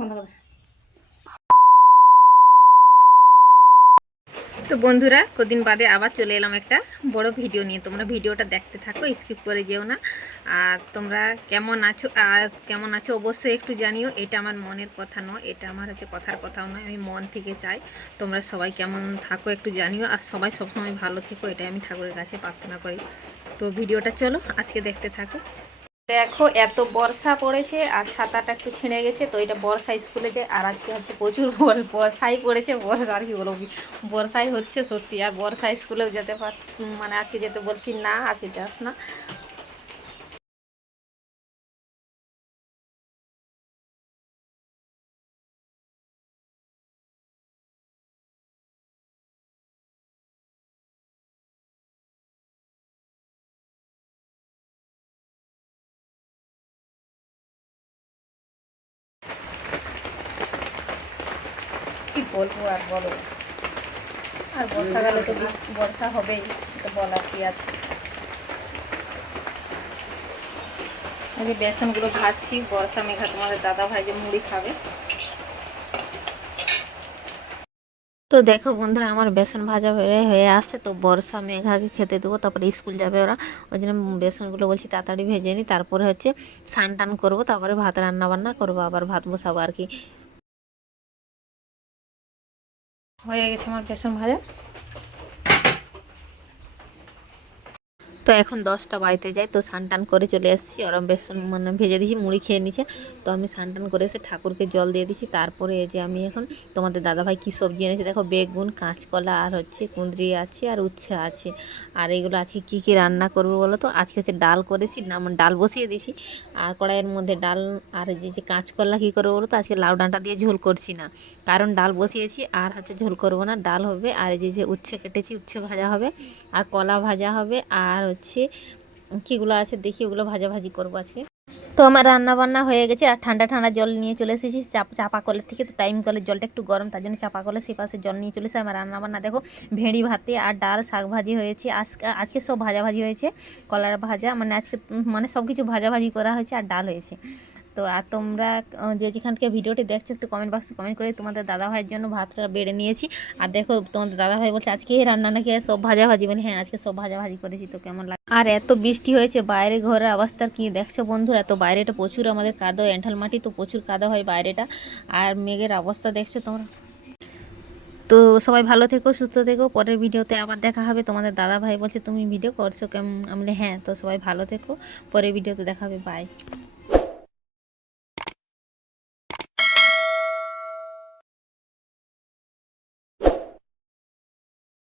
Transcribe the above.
বন্ধ করে। তো বন্ধুরা, কদিন বাদে আবার চলে এলাম একটা বড় ভিডিও নিয়ে। তোমরা ভিডিওটা দেখতে থাকো, স্কিপ করে যেও না। আর তোমরা কেমন আছো অবশ্যই একটু জানিও। এটা আমার মনের কথা নয়, এটা আমার কথার কথাও নয়, আমি মন থেকে চাই তোমরা সবাই কেমন থাকো একটু জানিও। আর সবাই সবসময় ভালো থেকো, এটাই আমি ঠাকুরের কাছে প্রার্থনা করি। তো ভিডিওটা চলো আজকে দেখতে থাকো। দেখো, এত বর্ষা পড়েছে আর ছাতাটা একটু ছিঁড়ে গেছে। তো এটা বর্ষা স্কুলে যায়, আর আজকে হচ্ছে প্রচুর বর্ষাই পড়েছে। বর্ষা আর কি বলবো, বর্ষাই হচ্ছে সত্যি। আর বর্ষা স্কুলেও যেতে মানে আজকে যেতে বলছি না, আজকে যাস না। কি বলবো আর বলো, আর বর্ষাকালে তো বর্ষা হবেই, সেটা বলার কি আছে। আগে বেসনগুলো ভাজছি, বর্ষা মেঘা তোমাদের দাদা ভাই যে মুড়ি খাবে। তো দেখো বন্ধুরা, আমার বেসন ভাজা হয়ে আসছে। তো বর্ষা মেঘাকে খেতে দেবো, তারপরে স্কুল যাবে ওরা। ওই জন্য বেসনগুলো বলছি তাড়াতাড়ি ভেজে নিই, তারপরে হচ্ছে স্নান টান করবো, তারপরে ভাত রান্না বান্না করবো, আবার ভাত বসাবো আর কি। হয়ে গেছে আমার বেসন ভাজা। তো এখন 10টা বাড়িতে যাই। তো স্নান টান করে চলে এসেছি, ওরম বেসন মানে ভেজে দিয়েছি, মুড়ি খেয়ে নিচ্ছে। তো আমি স্নান টান করে এসে ঠাকুরকে জল দিয়ে দিছি। তারপরে এই যে আমি এখন তোমাদের দাদাভাই কী সবজি এনেছে দেখো, বেগুন, কাঁচকলা, আর হচ্ছে কুঁদরি আছে, আর উচ্ছে আছে। আর এগুলো আজকে কী কী রান্না করবো বলো তো। আজকে হচ্ছে ডাল করেছি, না মানে ডাল বসিয়ে দিছি। আর কড়াইয়ের মধ্যে ডাল, আর যে কাঁচকলা কী করবো বলো তো, আজকে লাউ ডাঁটা দিয়ে ঝোল করছি না, কারণ ডাল বসিয়েছি। আর হচ্ছে ঝোল করবো না, ডাল হবে। আর এই যে উচ্ছে কেটেছি, উচ্ছে ভাজা হবে, আর কলা ভাজা হবে, আর হচ্ছে কীগুলো আছে দেখি, ওগুলো ভাজাভাজি করবো আজকে। তো আমার রান্না বান্না হয়ে গেছে, আর ঠান্ডা ঠান্ডা জল নিয়ে চলে এসেছি চাপা কলের থেকে। তো টাইম কলের জলটা একটু গরম, তার জন্য চাপা কলে সে পাশে জল নিয়ে চলে এসে আমার রান্না বান্না দেখো, ভেড়ি ভাতে আর ডাল, শাক ভাজি হয়েছে। আজকে সব ভাজাভাজি হয়েছে, কলার ভাজা, মানে আজকে মানে সব কিছু ভাজাভাজি করা হয়েছে, আর ডাল হয়েছে। তো আর তোমরা যে যেখান থেকে ভিডিওটি দেখছো, একটু কমেন্ট বক্সে কমেন্ট করে। তোমাদের দাদাভাইয়ের জন্য ভাতটা বেড়ে নিয়েছি। আর দেখো, তোমাদের দাদাভাই বলছে আজকে রান্না নাকি সব ভাজাভাজি, মানে হ্যাঁ আজকে সব ভাজাভাজি করেছি। তো কেমন লাগে। আর এত বৃষ্টি হয়েছে, বাইরে ঘরের অবস্থা কি দেখছো বন্ধুরা। তো বাইরেটা প্রচুর আমাদের কাদো, এঁঠাল মাটি, তো প্রচুর কাদা হয় বাইরেটা। আর মেঘের অবস্থা দেখছো তোমরা। তো সবাই ভালো থেকো, সুস্থ থেকো। পরের ভিডিওতে আবার দেখা হবে। তোমাদের দাদা ভাই বলছে তুমি ভিডিও করছো কেমন, আমি বলি হ্যাঁ। তো সবাই ভালো থেকো, পরের ভিডিওতে দেখা হবে, বাই।